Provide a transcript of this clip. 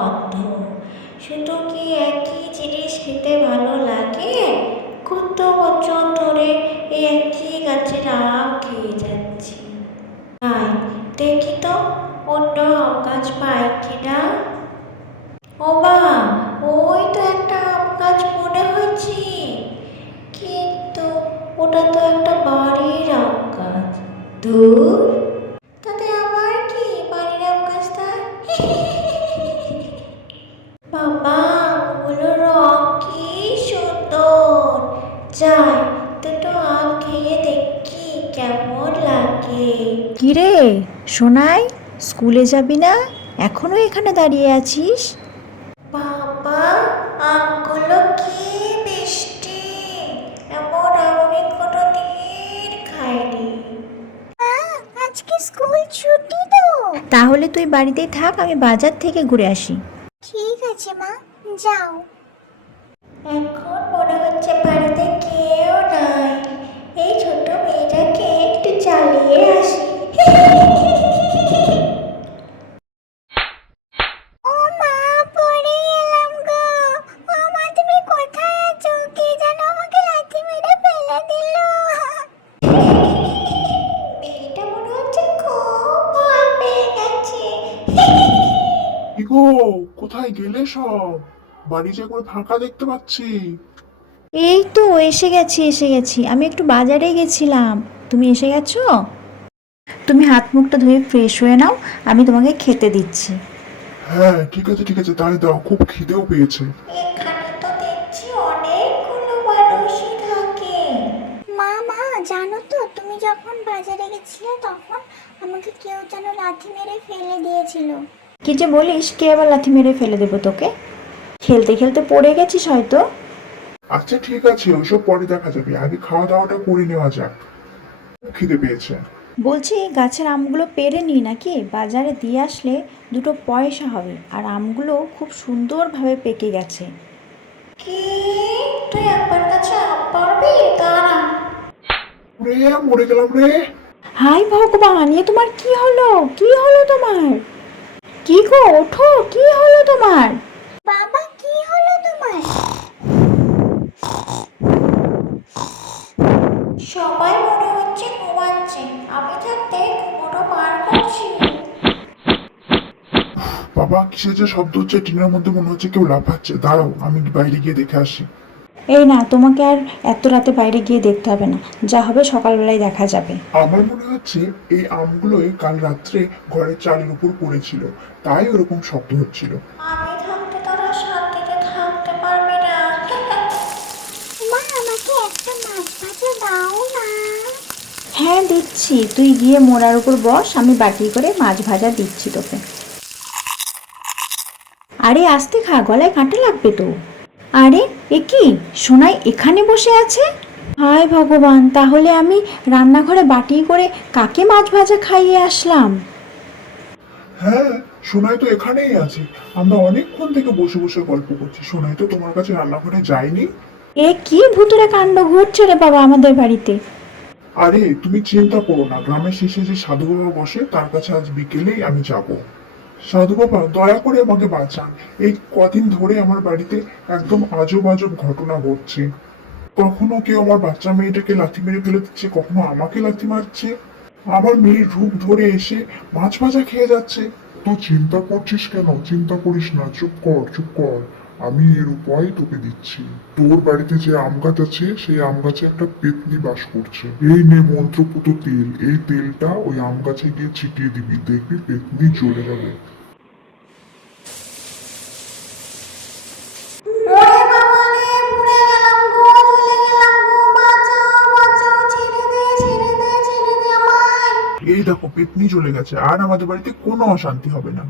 রকম শুধু কি একই জিনিস খেতে ভালো লাগে? কত বছর ধরে এই একই গাছের আম খেয়ে যাচ্ছি। তাই দেখি তো অন্য আম গাছ পাই কিনা? ও বা ওই তো একটা আম গাছ মনে হচ্ছে। কিন্তু ওটা তো একটা বাড়ির আম গাছ। দূর? যাই দুটো আম খেয়ে দেখি কেমন লাগে। কিরে সোনাই স্কুলে যাবি না? এখনও এখানে দাঁড়িয়ে আছিস? বাবা আমগুলো কি মিষ্টি। এমন আম আমি কোনোদিন খাইনি আজকে স্কুল ছুটি তো। তাহলে তুই বাড়িতেই থাক আমি বাজার থেকে ঘুরে আসি। ঠিক আছে মা যাও। এখন মনে হচ্ছে বাড়িতে গো। কোথায় গেলে সব? বাড়ি যে করে ফাঁকা দেখতে পাচ্ছি। এই তো এসে গেছি এসে গেছি। আমি একটু বাজারে গেছিলাম। তুমি এসে গেছো? তুমি হাত মুখটা ধুয়ে ফ্রেশ হয়ে নাও আমি তোমাকে খেতে দিচ্ছি। হ্যাঁ ঠিক আছে ঠিক আছে তাই দাও খুব খিদেও পেয়েছে। এখানে তো দেখছি অনেকগুলো মানুষই থাকে। মা মা জানো তো তুমি যখন বাজারে গেছিলে তখন আমাকে কেউ যেন লাথি মেরে ফেলে দিয়েছিল। কি যে বলিস কে আবার লাথি মেরে ফেলে দেবো তোকে? খেলতে খেলতে পড়ে গেছিস হয়তো। আচ্ছা ঠিক আছে ওইসব পরে দেখা যাবে আগে খাওয়া দাওয়াটা করে নেওয়া যাক। খুব খিদে পেয়েছে। বলছি এই গাছের আমগুলো পেরে নিই নাকি? বাজারে দিয়ে আসলে দুটো পয়সা হবে আর আমগুলো খুব সুন্দরভাবে পেকে গেছে। কি? তুই আমার কাছে আম পারবি দাঁড়া। রে মরে গেলাম রে। হাই ভগবান এ তোমার কি হলো? কি হলো তোমার? কি গো ওঠো কি হলো তোমার বাবা কি হলো তোমার সবাই মনে হচ্ছে ঘুমাচ্ছে আমি থাকতে ঘুমোনো পার করছি বাবা কিসের যে শব্দ হচ্ছে? টিনের মধ্যে মনে হচ্ছে কেউ লাফাচ্ছে। দাঁড়াও আমি বাইরে গিয়ে দেখে আসি। এই না তোমাকে আর এত রাতে বাইরে গিয়ে দেখতে হবে না। যা হবে সকালবেলায় দেখা যাবে। আমার মনে হচ্ছে এই আমগুলোই কাল রাত্রে ঘরের চালের উপর পড়েছিল। তাই ওরকম শব্দ হচ্ছিল। আমি থাকতে তারা শান্তিতে থাকতে পারবে না। মা আমাকে একটা মাছ ভাজা দাও না। হ্যাঁ দিচ্ছি। তুই গিয়ে মোড়ার উপর বস আমি বাটি করে মাছ ভাজা দিচ্ছি তোকে। আরে আস্তে খা গলায় কাঁটা লাগবে তো। আরে এ কি? সোনাই এখানে বসে আছে? হায় ভগবান তাহলে আমি রান্নাঘরে বাটি করে কাকে মাছ ভাজা খাইয়ে আসলাম? হ্যাঁ সোনাই তো এখানেই আছে। আমরা অনেকক্ষণ থেকে বসে বসে গল্প করছি। সোনাই তো তোমার কাছে রান্নাঘরে যায়নি? এ কি ভুতুরে কাণ্ড ঘটছে রে বাবা আমাদের বাড়িতে? আরে তুমি চিন্তা করো না। গ্রামের শেষে যে সাধু বাবা বসে তার কাছে আজ বিকেলেই আমি যাব। সাধু দয়া করে আমাকে বাঁচান। এই কদিন ধরে আমার বাড়িতে একদম আজব আজব ঘটনা ঘটছে। কখনো কেউ আমার বাচ্চা মেয়েটাকে লাথি মেরে ফেলে দিচ্ছে, কখনো আমাকে লাথি মারছে। আমার মেয়ের রূপ ধরে এসে মাছ ভাজা খেয়ে যাচ্ছে। তো চিন্তা করছিস কেন? চিন্তা করিস না। চুপ কর চুপ কর। আমি এর উপায় তোকে দিচ্ছি। তোর বাড়িতে যে আম গাছ আছে সেই আম গাছে একটা পেতনি বাস করছে। এই নে মন্ত্রপুত তেল। এই তেলটা ওই আম গাছে গিয়ে ছিটিয়ে দিবি। দেখবি পেতনি যাবে। জ্বলে আমায়। এই দেখো পেতনি চলে গেছে। আর আমাদের বাড়িতে কোনো অশান্তি হবে না।